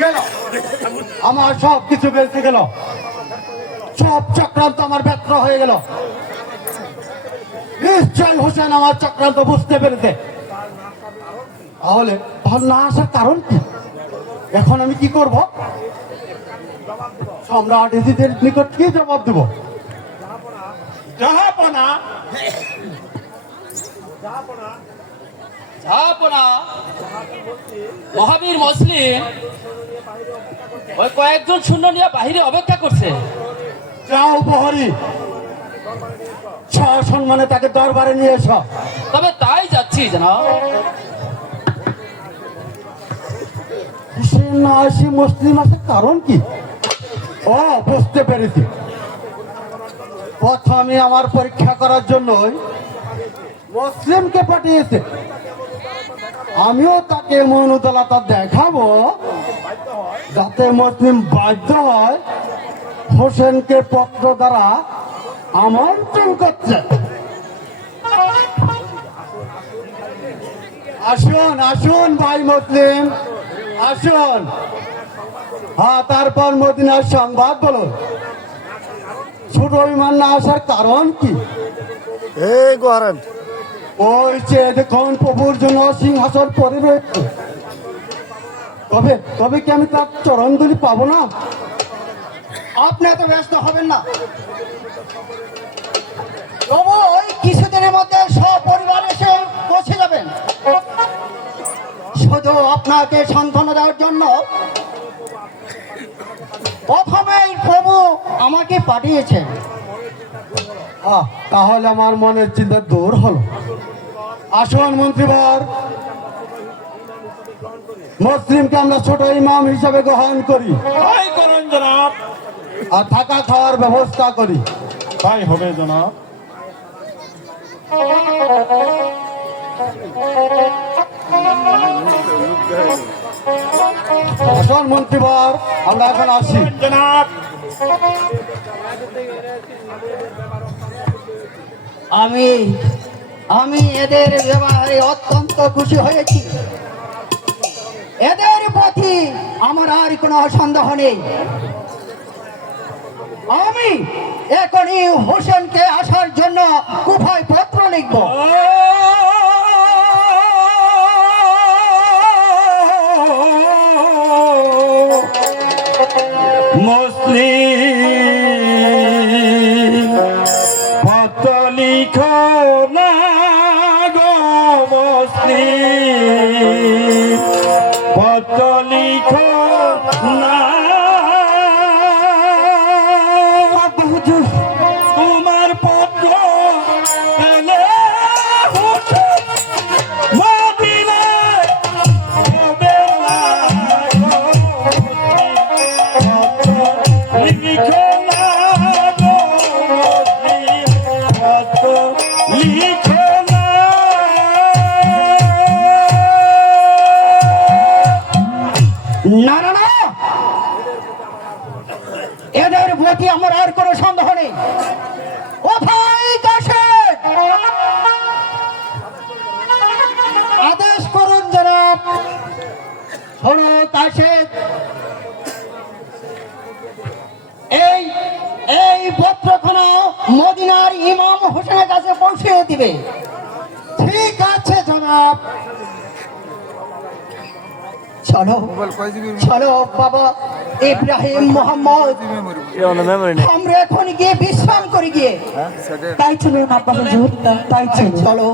গেল, আমার সব কিছু বেঁচে গেল, সব চক্রান্ত আমার ব্যর্থ হয়ে গেল। নিশ্চয় হোসেন আমার চক্রান্ত বুঝতে পেরেছে। তাহলে না আসার কারণ কি? এখন আমি কি করব? সম্রাট ইজিদের নিকট কি জবাব দেব? জাহাপনা মহাবীর মুসলিম ওই কয়েকজন শূন্য নিয়ে বাহিরে অপেক্ষা করছে। যাও প্রহরী, সসম্মানে তাকে দরবারে নিয়ে এসো। তবে তাই যাচ্ছি জানাব। হোসেন না আসে মুসলিম আসার কারণ কি? ও, বুঝতে পেরেছি। প্রথমে আমার পরীক্ষা করার জন্য মুসলিমকে পাঠিয়েছে। আমিও তাকে মনুদলতা দেখাবো যাতে মুসলিম বাধ্য হয় হোসেনকে পত্র দ্বারা আমন্ত্রণ করছে। আসুন আসুন ভাই মুসলিম, আসুন। হ্যাঁ, তারপর মদিনার সংবাদ বলুন। ছোট বিমান না আসার কারণ কি? এই গোহারান ওই যে দেখুন, প্রভুর জন্য সিংহাসন পরে রয়েছে। তবে কি আমি তার চরণধুলি পাবো না? আপনি এত ব্যস্ত হবেন না প্রভু, ওই কিছুদিনের মধ্যে সপরিবার এসে পৌঁছে যাবেন। শুধু আপনাকে সান্ত্বনা দেওয়ার জন্য প্রথমেই প্রভু আমাকে পাঠিয়েছেন। তাহলে আমার মনের চিন্তা দূর হলো। আসুন মন্ত্রীবর, মুসলিমকে আমরা ছোট ইমাম হিসাবে গ্রহণ করি, তাই করুন জনাব। আর থাকা খাওয়ার ব্যবস্থা করি। তাই হবে জনাব। আসুন মন্ত্রীবর, আমরা এখন আসি। জনাব, আমি এদের ব্যবহারে অত্যন্ত খুশি হয়েছি। এদের প্রতি আমার আর কোনো সন্দেহ নেই। আমি এখনই হোসেনকে আসার জন্য কুফায় পত্র লিখব। মুসলিম পত্র লিখো না গো, মুসলিম পত্র লিখো না। তোমার পত্র পেলে হোসেন মদিনায় হবে না গো, পত্র লিখো না গো, মুসলিম পত্র লিখো না। না না না, এদের প্রতি আমার আর কোনো সন্দেহ নেই। কোথায় কাশেদ? আদেশ করুন জনাব। শোনো কাশেদ, এই পত্রখানা মদিনার ইমাম হোসেনের কাছে পৌঁছে দিবে। ঠিক আছে জনাব। চলো চলো বাবা ইব্রাহিম মোহাম্মদ, আমরা এখন গিয়ে বিশ্রাম করে গিয়ে। তাই চলো না বাবা, তাই চলো।